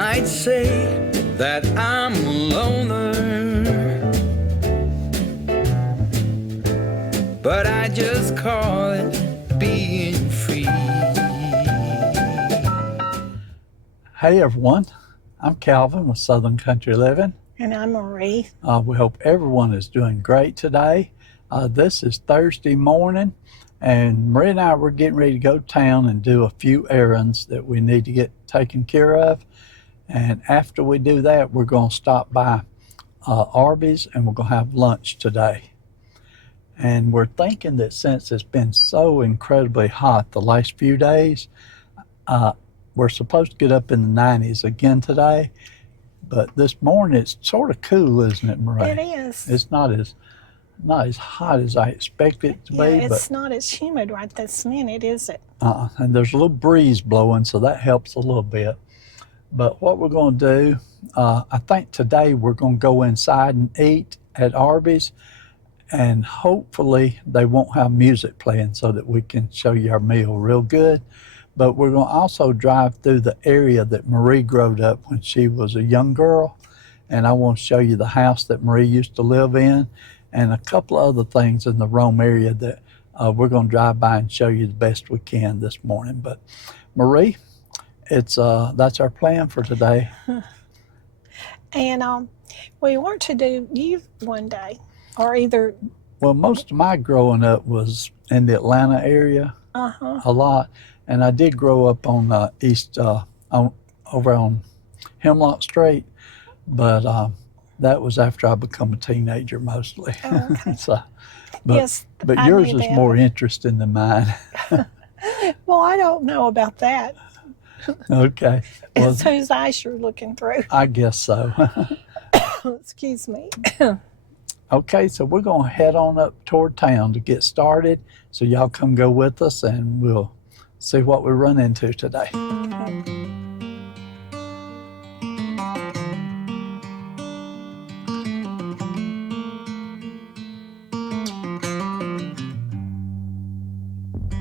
might say that I'm a loner, but I just call it being free. Hey everyone, I'm Calvin with Southern Country Living. And I'm Marie. We hope everyone is doing great today. This is Thursday morning, and Marie and I were getting ready to go to town and do a few errands that we need to get taken care of. And after we do that, we're going to stop by Arby's and we're going to have lunch today. And we're thinking that since it's been so incredibly hot the last few days, we're supposed to get up in the 90s again today. But this morning it's sort of cool, isn't it, Marie? It is. It's not as hot as I expected it to be. It's not as humid right this minute, is it? And there's a little breeze blowing, so that helps a little bit. But what we're going to do, I think today we're going to go inside and eat at Arby's, and hopefully they won't have music playing so that we can show you our meal real good. But we're going to also drive through the area that Marie grew up when she was a young girl. And I want to show you the house that Marie used to live in and a couple of other things in the Rome area that we're going to drive by and show you the best we can this morning. But Marie, that's our plan for today. And we want to do youth one day, or either... Well, most of my growing up was in the Atlanta area a lot. And I did grow up on over on Hemlock Street, but that was after I become a teenager mostly. Oh, okay. But yours is more interesting than mine. Well, I don't know about that. Okay. Well, It's whose eyes you're looking through. I guess so. Excuse me. Okay, so we're going to head on up toward town to get started. So y'all come go with us and we'll see what we run into today.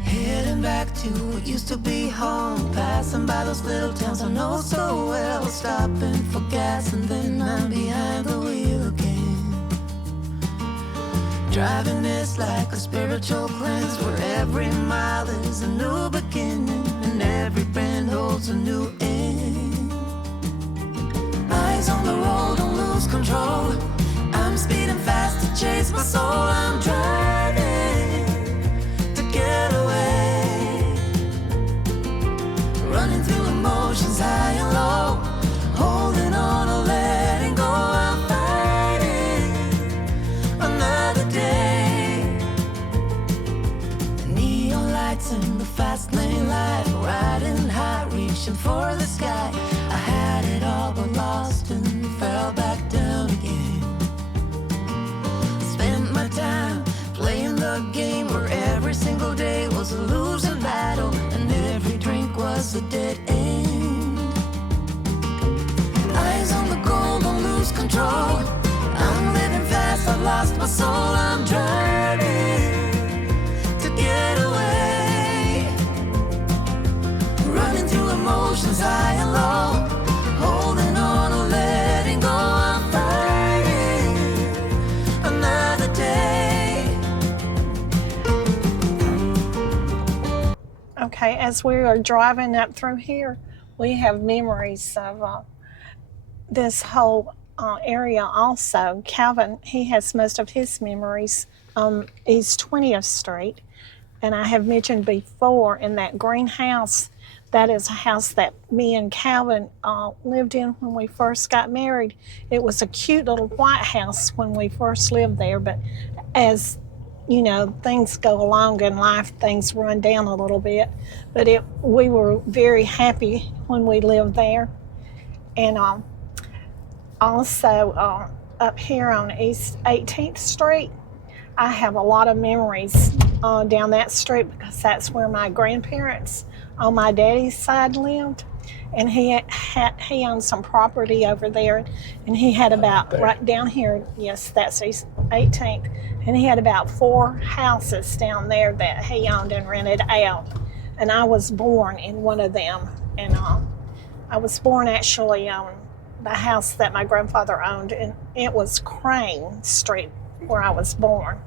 Heading back to what used to be home, passing by those little towns I know so well, stopping for gas and then I'm behind the wheel again. Driving is like a spiritual cleanse where every mile is a new beginning and every bend holds a new end. Eyes on the road, don't lose control. I'm speeding fast to chase my soul. I'm driving to get away, running through emotions high and low, holding on or letting go. I'm fighting another day. The neon lights in the fast lane life, riding high, reaching for the sky. I had it all but lost and fell back down again. Spent my time playing the game where every single day was a losing battle and every drink was a dead end. Eyes on the goal, don't lose control. I'm living fast, I've lost my soul. I'm driving to get away, running through emotions high and low, holding on or letting go. I'm fighting another day. Okay, as we are driving up through here, we have memories of this whole area also. Calvin, he has most of his memories East 20th Street. And I have mentioned before, in that green house, that is a house that me and Calvin lived in when we first got married. It was a cute little white house when we first lived there, but as you know, things go along in life, things run down a little bit. But we were very happy when we lived there. And also up here on East 18th Street, I have a lot of memories down that street because that's where my grandparents on my daddy's side lived. And he owned some property over there, and he had about right down here, yes, that's East 18th, and he had about 4 houses down there that he owned and rented out. And I was born in one of them, and I was born actually on the house that my grandfather owned, and it was Crane Street where I was born.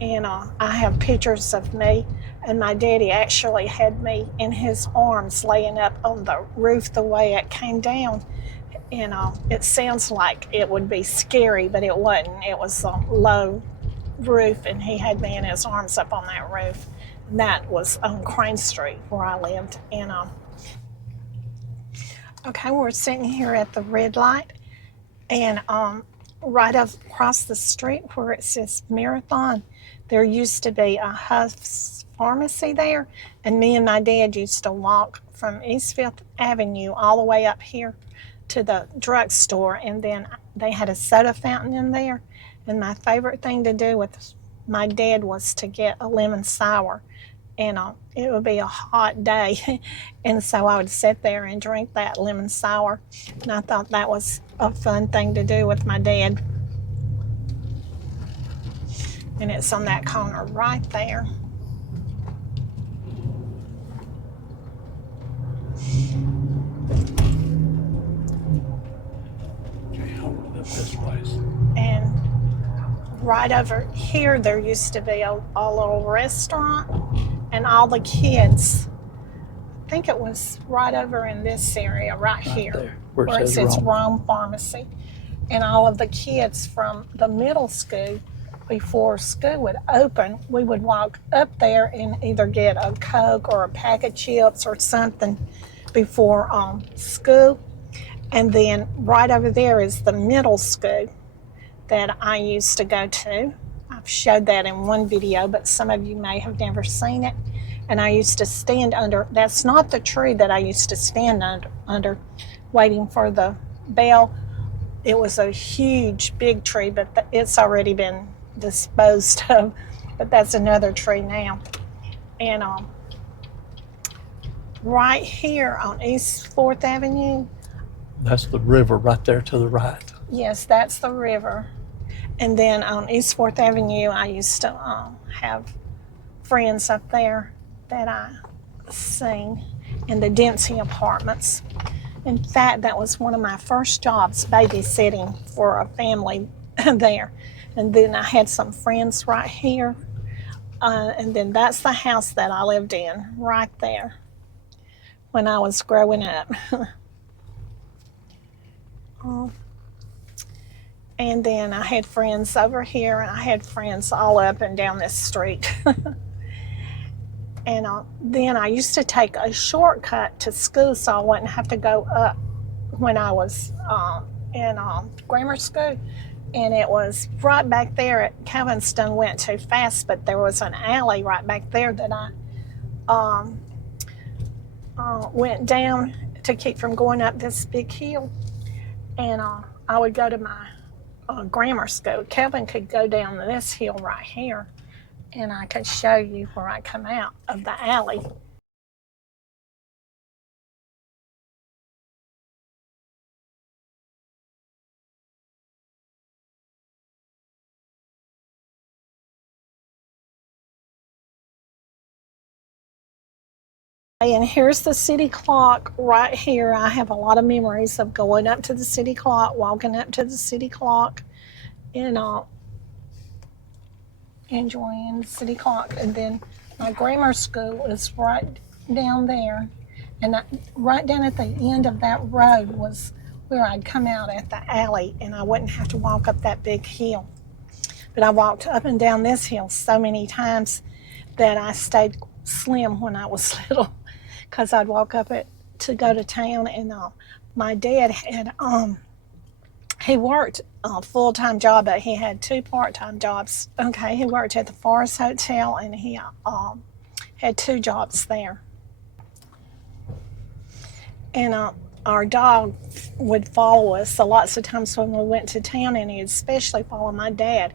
And I have pictures of me, and my daddy actually had me in his arms laying up on the roof the way it came down. And it sounds like it would be scary, but it wasn't. It was a low roof, and he had me in his arms up on that roof. And that was on Crane Street where I lived. And okay, we're sitting here at the red light, and right across the street where it says Marathon, there used to be a Huff's Pharmacy there, and me and my dad used to walk from East Fifth Avenue all the way up here to the drugstore, and then they had a soda fountain in there, and my favorite thing to do with my dad was to get a lemon sour, and it would be a hot day, and so I would sit there and drink that lemon sour, and I thought that was a fun thing to do with my dad. And it's on that corner right there. Okay, I'll move up this ways. And right over here, there used to be a little restaurant, and all the kids, I think it was right over in this area right here, there, where it it says Rome. Rome Pharmacy. And all of the kids from the middle school, before school would open, we would walk up there and either get a Coke or a pack of chips or something before school. And then right over there is the middle school that I used to go to. I've showed that in one video, but some of you may have never seen it. And I used to stand under, that's not the tree that I used to stand under waiting for the bell. It was a huge, big tree, but it's already been disposed of, but that's another tree now. And right here on East 4th Avenue, That's the river right there to the right. yes, that's the river. And then on East 4th Avenue, I used to have friends up there that I seen in the Dempsey apartments. In fact, that was one of my first jobs, babysitting for a family there. And then I had some friends right here. And then that's the house that I lived in right there when I was growing up. And then I had friends over here, and I had friends all up and down this street. And then I used to take a shortcut to school so I wouldn't have to go up when I was in grammar school. And it was right back there at Calvinston. Went too fast, but there was an alley right back there that I went down to keep from going up this big hill. And I would go to my grammar school. Kevin could go down this hill right here, and I could show you where I come out of the alley. And here's the city clock right here. I have a lot of memories of going up to the city clock, walking up to the city clock, and enjoying the city clock. And then my grammar school is right down there. And right down at the end of that road was where I'd come out at the alley, and I wouldn't have to walk up that big hill. But I walked up and down this hill so many times that I stayed slim when I was little, because I'd walk up it to go to town. And my dad had he worked a full-time job, but he had 2 part-time jobs. Okay, he worked at the Forest Hotel, and he had 2 jobs there. And our dog would follow us. So lots of times when we went to town, and he'd especially follow my dad.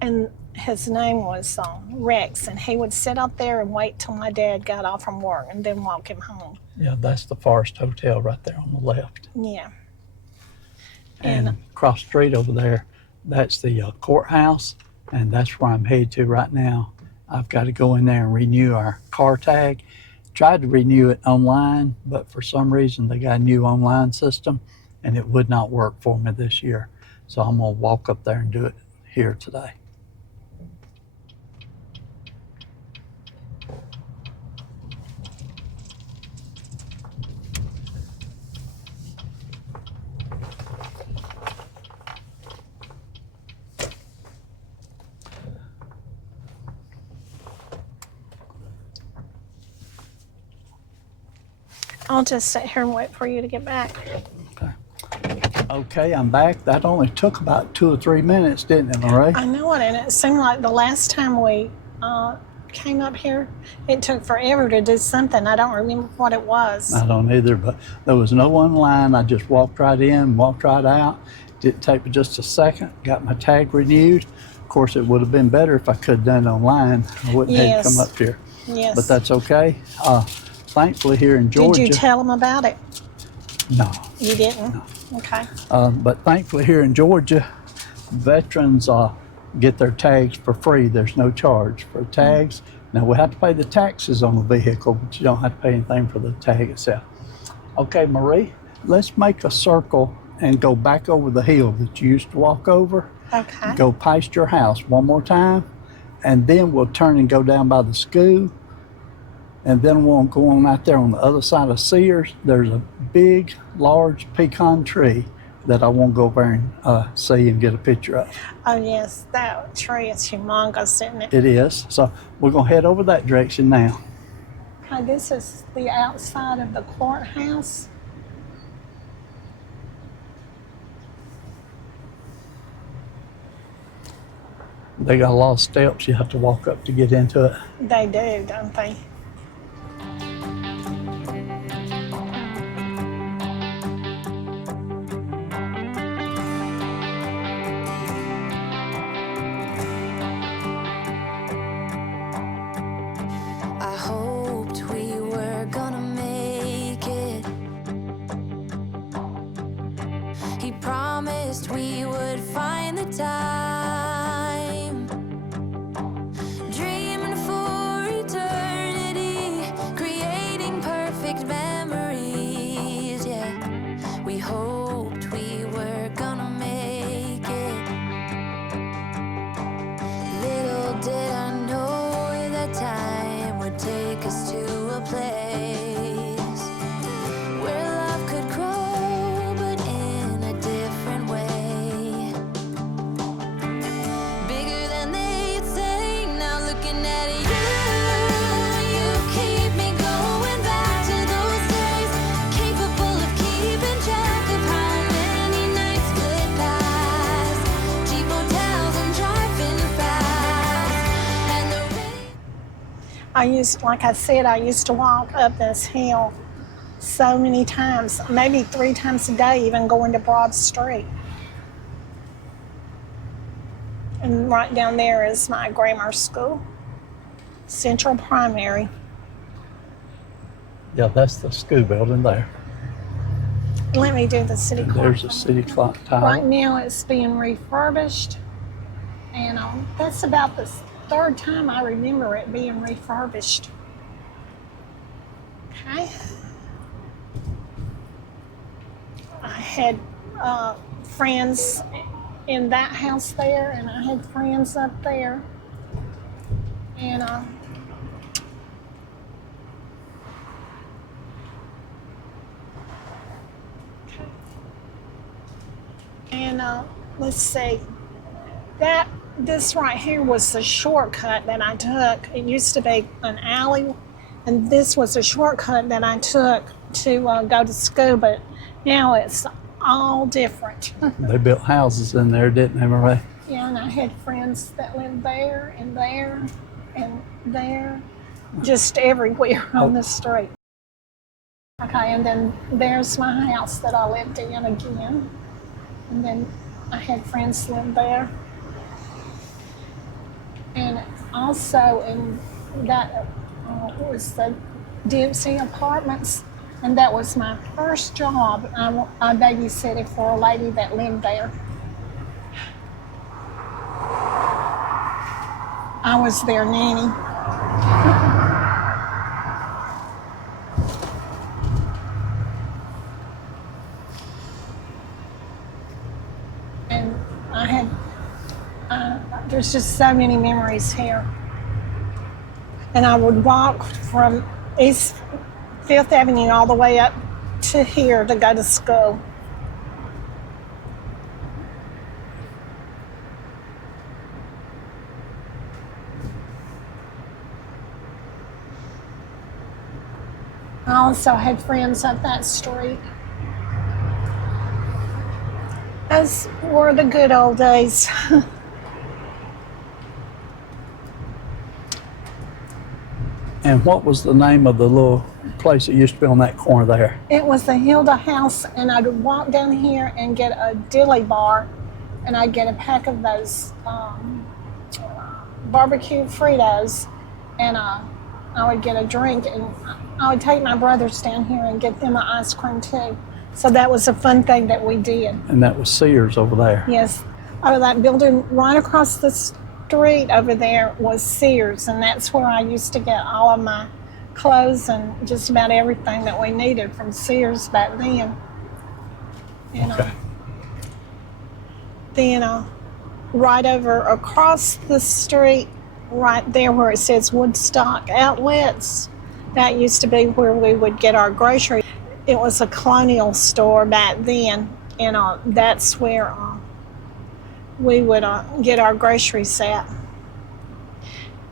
And his name was Rex, and he would sit out there and wait till my dad got off from work and then walk him home. Yeah, that's the Forest Hotel right there on the left. Yeah. And across the street over there, that's the courthouse, and that's where I'm headed to right now. I've got to go in there and renew our car tag. tried to renew it online, but for some reason they got a new online system and it would not work for me this year. So I'm gonna walk up there and do it here today. I'll just sit here and wait for you to get back. Okay, I'm back. That only took about 2 or 3 minutes, didn't it, Marie? I know it, and it seemed like the last time we came up here, it took forever to do something. I don't remember what it was. I don't either, but there was no one line. I just walked right in, walked right out. Didn't take me just a second. Got my tag renewed. Of course, it would have been better if I could have done it online. I wouldn't have to come up here. Yes. But that's okay. Thankfully, here in Georgia. Did you tell them about it? No. You didn't? No. Okay. But thankfully, here in Georgia, veterans get their tags for free. There's no charge for tags. Now, we have to pay the taxes on the vehicle, but you don't have to pay anything for the tag itself. Okay, Marie, let's make a circle and go back over the hill that you used to walk over. Okay. Go past your house one more time, and then we'll turn and go down by the school. And then we'll go on out there on the other side of Sears. There's a big, large pecan tree that I want to go over and see and get a picture of. Oh, yes. That tree is humongous, isn't it? It is. So we're going to head over that direction now. Okay, this is the outside of the courthouse. They got a lot of steps you have to walk up to get into it. They do, don't they? I hoped we were gonna make it. He promised we would find the time. Dreaming for eternity, creating perfect memories. Yeah, we hoped we were gonna make it. Little did I know that time would take us to a place where love could grow, but in a different way. Bigger than they'd say. Now looking at you keep me going back to those days, capable of keeping track of how many nights split past cheap hotels and driving fast. And the rain. Like I said, I used to walk up this hill so many times, maybe 3 times a day, even going to Broad Street. And right down there is my grammar school, Central Primary. Yeah, that's the school building there. Let me do the city clock. There's a city clock tower. Right now it's being refurbished, and that's about the 3rd time I remember it being refurbished. Okay. I had friends in that house there, and I had friends up there, and let's see, this right here was the shortcut that I took. It used to be an alley, and this was a shortcut that I took to go to school, but now it's all different. They built houses in there, didn't they, Marie? Yeah, and I had friends that lived there and there and there, just everywhere on the street. Okay, and then there's my house that I lived in again. And then I had friends live there. And also in that was the Dempsey Apartments, and that was my first job. I babysitted for a lady that lived there. I was their nanny. There's just so many memories here. And I would walk from East 5th Avenue all the way up to here to go to school. I also had friends up that street. Those were the good old days. And what was the name of the little place that used to be on that corner there? It was the Hilda House, and I'd walk down here and get a dilly bar, and I'd get a pack of those barbecue Fritos, and I would get a drink, and I would take my brothers down here and get them an ice cream too. So that was a fun thing that we did. And that was Sears over there. Yes. Oh, that building right across the street over there was Sears, and that's where I used to get all of my clothes and just about everything that we needed from Sears back then. And, Okay. Then right over across the street, right there where it says Woodstock Outlets, that used to be where we would get our groceries. It was a colonial store back then, and that's where we would get our groceries at.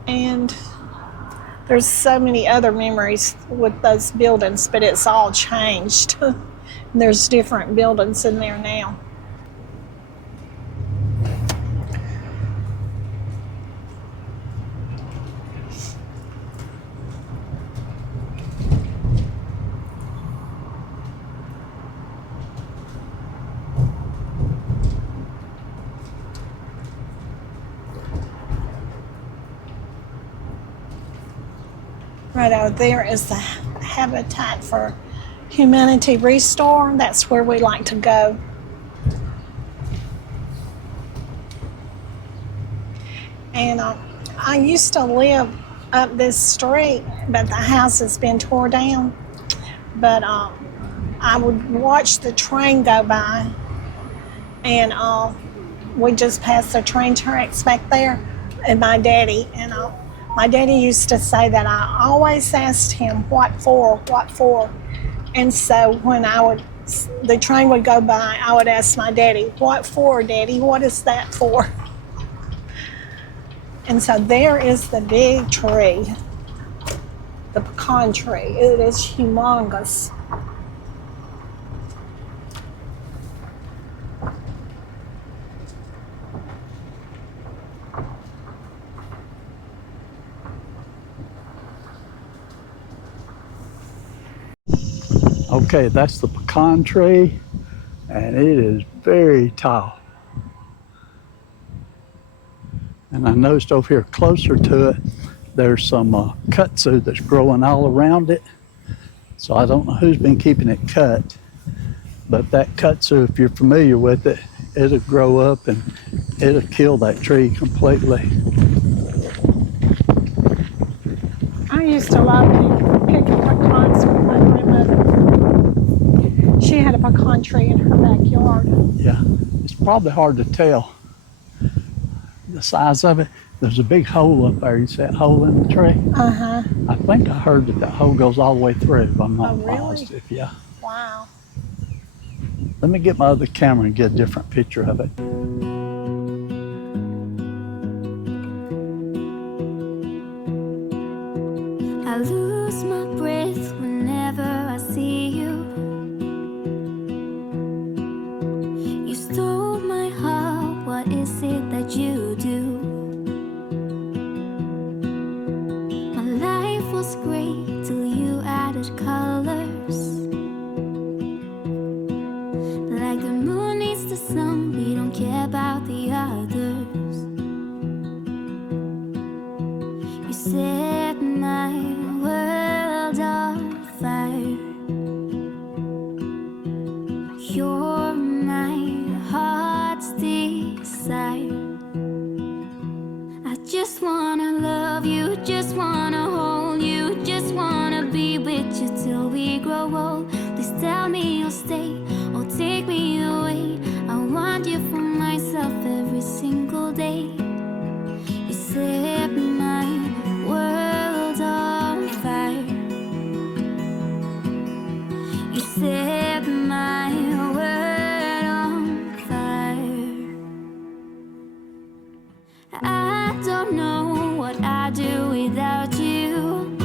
And there's so many other memories with those buildings, but it's all changed. There's different buildings in there now. Right out there is the Habitat for Humanity Restore. That's where we like to go. And I used to live up this street, but the house has been tore down. But I would watch the train go by, and we just passed the train tracks back there, and my daddy, my daddy used to say that I always asked him, what for? And so when the train would go by, I would ask my daddy, what for, Daddy? What is that for? And so there is the big tree, the pecan tree. It is humongous. Okay, that's the pecan tree, and it is very tall. And I noticed over here closer to it, there's some kudzu that's growing all around it. So I don't know who's been keeping it cut, but that kudzu, if you're familiar with it, it'll grow up and it'll kill that tree completely. I used to love picking pecans with my grandmother. She had a pecan tree in her backyard. Yeah, it's probably hard to tell the size of it. There's a big hole up there. You see that hole in the tree? Uh-huh. I think I heard that hole goes all the way through, but I'm not really? positive. Yeah. Wow. Let me get my other camera and get a different picture of it. I lose my breath whenever I see you. You stole my heart, what is it that you do? My life was great till you added colors. Like the moon needs the sun, we don't care about the others. You set my world on fire. You're my heart's desire. I just wanna love you, just wanna hold you, just wanna be with you till we grow old. Please tell me you'll stay or take me away. I want you for myself every single day. without you.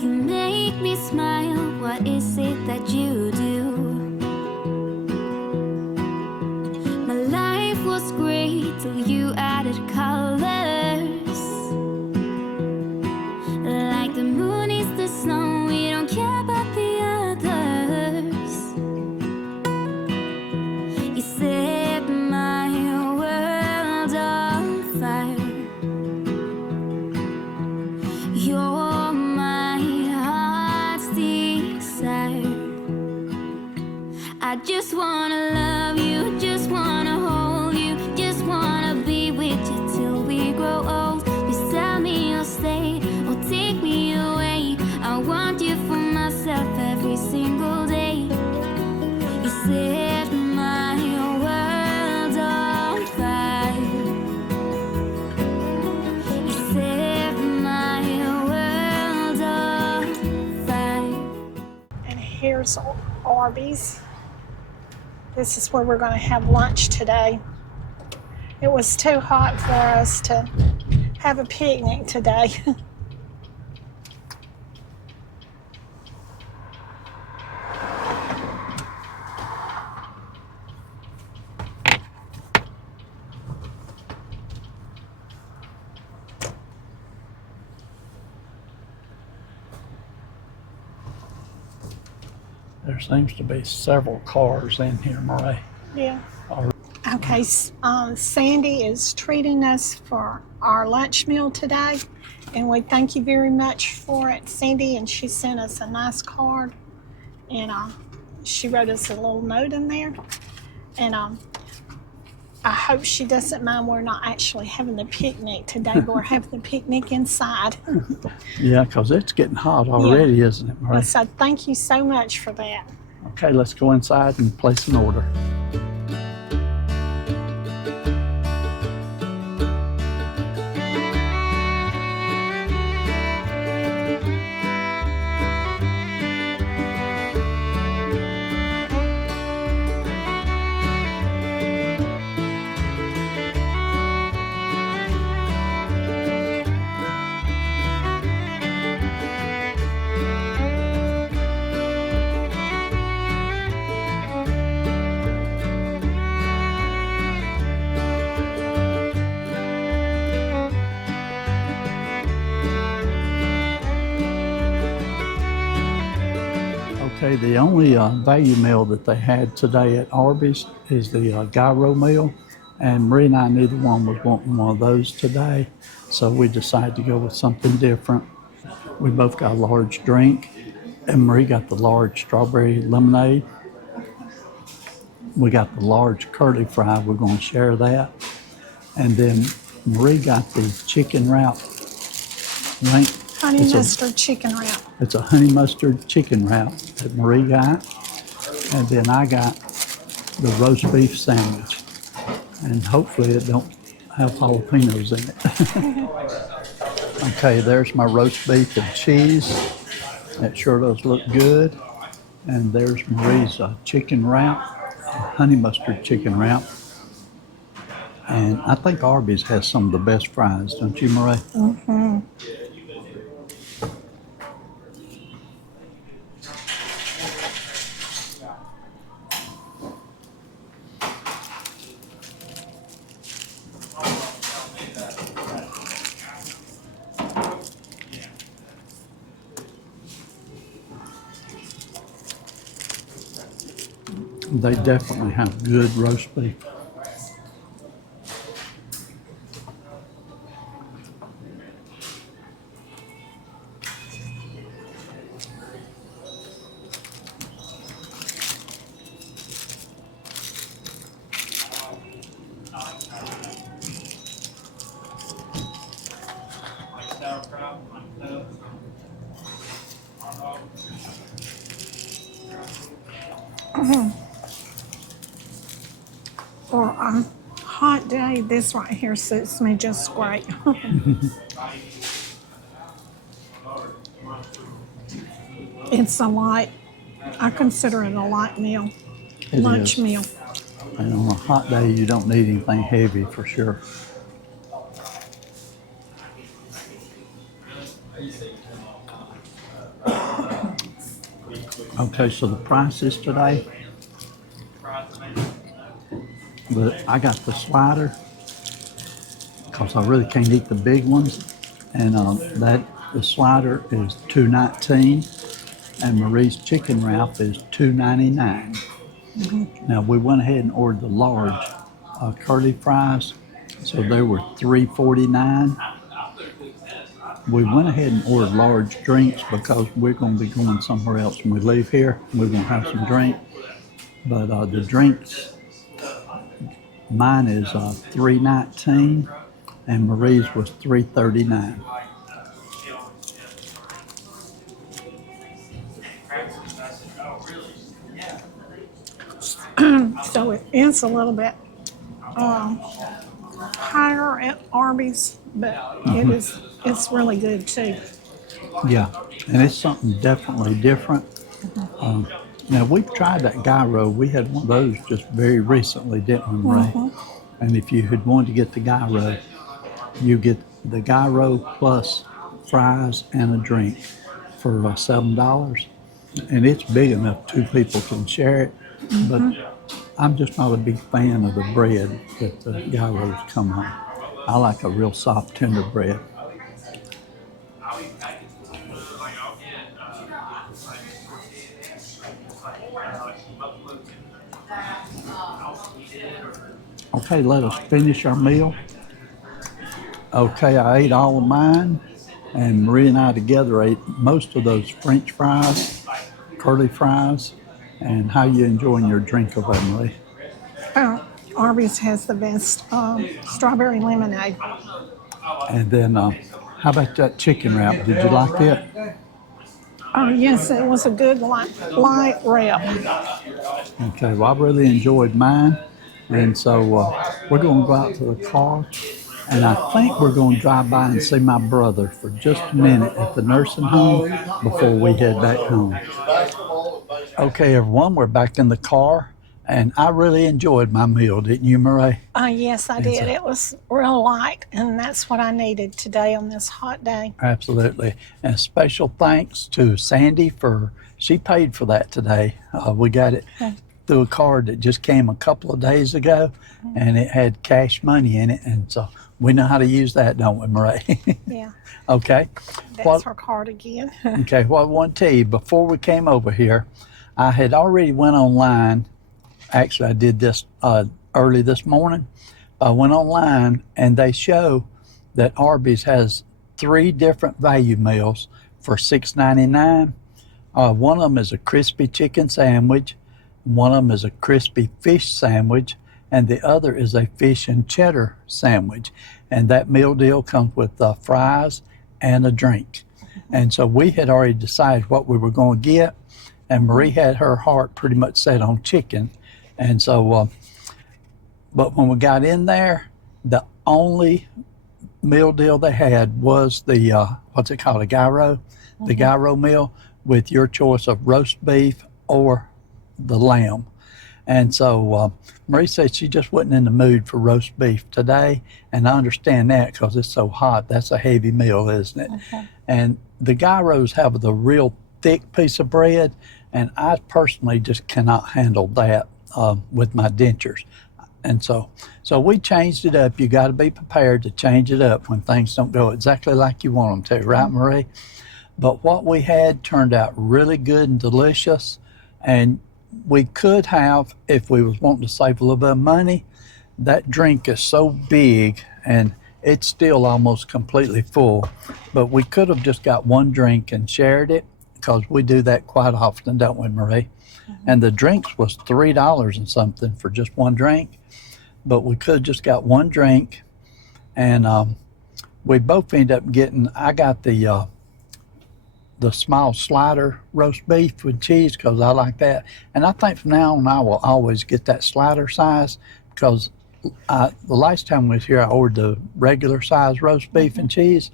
You make me smile, what is it that you do? My life was great till you added colors. Like the moon is the snow, we don't care about the others. You set my world on fire. You're my heart's desire. I just wanna love you, just wanna hold you, just wanna be with you till we grow old. Please tell me you'll stay or take me away. I want you for myself every single day. You set my world on fire. You set my world on fire. And here's Arby's. This is where we're going to have lunch today. It was too hot for us to have a picnic today. There seems to be several cars in here, Marie. Yeah. Or- Okay, Sandy is treating us for our lunch meal today, and we thank you very much for it, Sandy. And she sent us a nice card, and she wrote us a little note in there. And I hope she doesn't mind we're not actually having the picnic today, but we're having the picnic inside. Yeah, because it's getting hot already, isn't it, Marie? So thank you so much for that. Okay, let's go inside and place an order. Okay, the only value meal that they had today at Arby's is the gyro meal, and Marie and I, neither one was wanting one of those today, so we decided to go with something different. We both got a large drink, and Marie got the large strawberry lemonade. We got the large curly fry, we're going to share that. And then Marie got the chicken wrap. Right? Honey mustard chicken wrap. It's a honey mustard chicken wrap that Marie got. And then I got the roast beef sandwich. And hopefully it don't have jalapenos in it. Okay, there's my roast beef and cheese. That sure does look good. And there's Marie's chicken wrap, honey mustard chicken wrap. And I think Arby's has some of the best fries, don't you, Marie? Mm-hmm. They definitely have good roast beef. For a hot day, this right here suits me just great. It's a light, I consider it a light meal, It lunch is. meal. And on a hot day, you don't need anything heavy for sure. Okay, so the prices today, but I got the slider because I really can't eat the big ones, and the slider is $2.19, and Marie's chicken wrap is $2.99. Now we went ahead and ordered the large curly fries, so they were $3.49. We went ahead and ordered large drinks because we're going to be going somewhere else when we leave here. We're going to have some drink, but the drinks, mine is $3.19, and Marie's was $3.39. So it is a little bit higher at Arby's, but it's really good too. Yeah, and it's something definitely different. Now we've tried that gyro. We had one of those just very recently, didn't we, Marie? And if you had wanted to get the gyro, you get the gyro plus fries and a drink for $7, and it's big enough 2 people can share it. But I'm just not a big fan of the bread that the gyros come on. I like a real soft, tender bread. Okay, let us finish our meal. Okay, I ate all of mine, and Marie and I together ate most of those French fries, curly fries. And how you enjoying your drink of that, Marie? Arby's has the best strawberry lemonade. And then, how about that chicken wrap? Did you like it? Yes, it was a good light wrap. Okay, well, I really enjoyed mine. And so we're going to go out to the car, and I think we're going to drive by and see my brother for just a minute at the nursing home before we head back home. Okay, everyone, we're back in the car, and I really enjoyed my meal, didn't you, Marie? Yes, I did. It was real light, and that's what I needed today on this hot day. Absolutely. And special thanks to Sandy she paid for that today. We got it through a card that just came a couple of days ago, and it had cash money in it, and so we know how to use that, don't we, Marie? Yeah. Okay. That's her card again. Okay, well, I want to tell you, before we came over here, I had already went online. Actually, I did this early this morning. I went online, and they show that Arby's has 3 different value meals for $6.99. One of them is a crispy chicken sandwich, one of them is a crispy fish sandwich, and the other is a fish and cheddar sandwich. And that meal deal comes with fries and a drink. And so we had already decided what we were going to get, and Marie had her heart pretty much set on chicken. And so, but when we got in there, the only meal deal they had was the, what's it called, a gyro? The gyro meal with your choice of roast beef or the lamb. And so Marie said she just wasn't in the mood for roast beef today, and I understand that because it's so hot. That's a heavy meal, isn't it? And the gyros have the real thick piece of bread, and I personally just cannot handle that with my dentures. And so we changed it up. You got to be prepared to change it up when things don't go exactly like you want them to, right, Marie? But what we had turned out really good and delicious, and we could have, if we was wanting to save a little bit of money, that drink is so big and it's still almost completely full, but we could have just got one drink and shared it, because we do that quite often, don't we, Marie? And the drinks was $3 and something for just one drink, but we could have just got one drink, and we both ended up getting, I got the small slider roast beef with cheese because I like that. And I think from now on I will always get that slider size, because the last time we was here I ordered the regular size roast beef and cheese,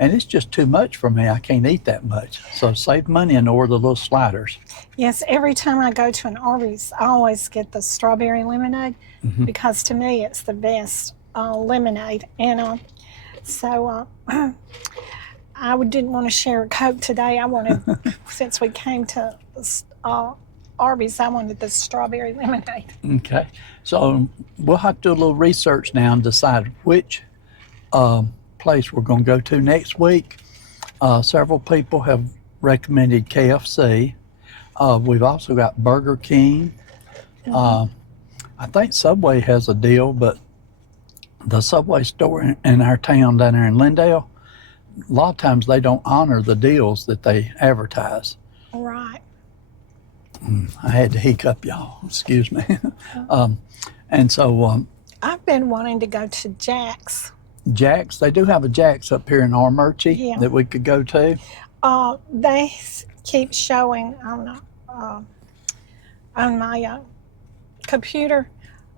and it's just too much for me. I can't eat that much. So save money and order the little sliders. Yes, every time I go to an Arby's, I always get the strawberry lemonade because to me it's the best lemonade. And so I didn't want to share a Coke today. I wanted, since we came to Arby's, I wanted the strawberry lemonade. Okay. So we'll have to do a little research now and decide which place we're going to go to next week. Several people have recommended KFC. We've also got Burger King. I think Subway has a deal, but the Subway store in our town down there in Lindale, a lot of times they don't honor the deals that they advertise. Right. I had to hiccup, y'all. Excuse me. And so I've been wanting to go to Jack's. Jack's, they do have a Jack's up here in Armurchie Yeah. that we could go to. They keep showing on my computer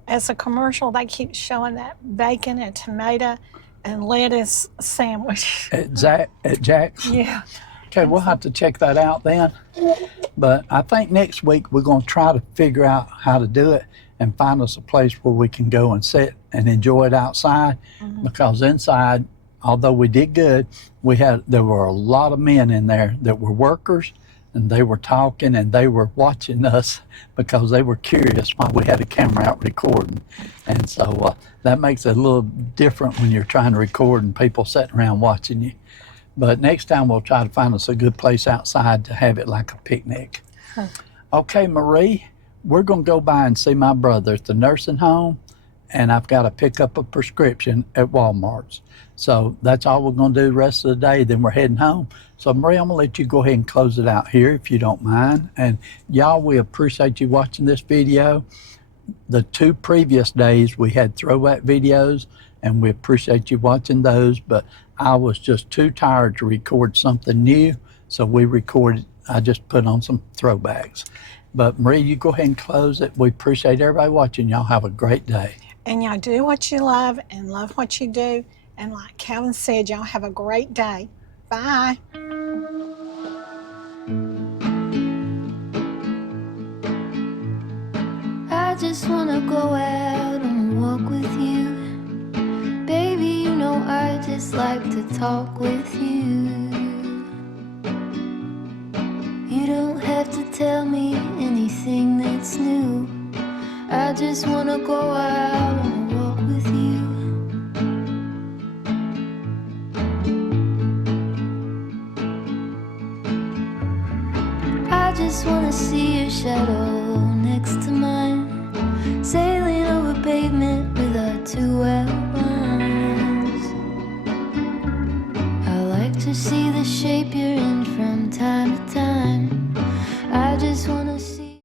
as a commercial, they keep showing that bacon and tomato and lettuce sandwich. At Jack's? Yeah. Okay, we'll have to check that out then. But I think next week we're going to try to figure out how to do it and find us a place where we can go and sit and enjoy it outside. Because inside, although we did good, there were a lot of men in there that were workers, and they were talking and they were watching us because they were curious while we had a camera out recording. And so that makes it a little different when you're trying to record and people sitting around watching you. But next time we'll try to find us a good place outside to have it like a picnic. Okay, Marie, we're going to go by and see my brother at the nursing home, and I've got to pick up a prescription at Walmart's. So that's all we're going to do the rest of the day. Then we're heading home. So Marie, I'm going to let you go ahead and close it out here if you don't mind. And y'all, we appreciate you watching this video. The 2 previous days we had throwback videos, and we appreciate you watching those. But I was just too tired to record something new, so I just put on some throwbacks. But Marie, you go ahead and close it. We appreciate everybody watching. Y'all have a great day. And y'all do what you love and love what you do. And like Calvin said, y'all have a great day. Bye. I just wanna go out on a walk with you. Baby, you know I just like to talk with you. You don't have to tell me anything that's new. I just wanna go out on a walk with you. I just wanna see your shadow next to mine, sailing over pavement with our 2 outlines. I like to see the shape you're in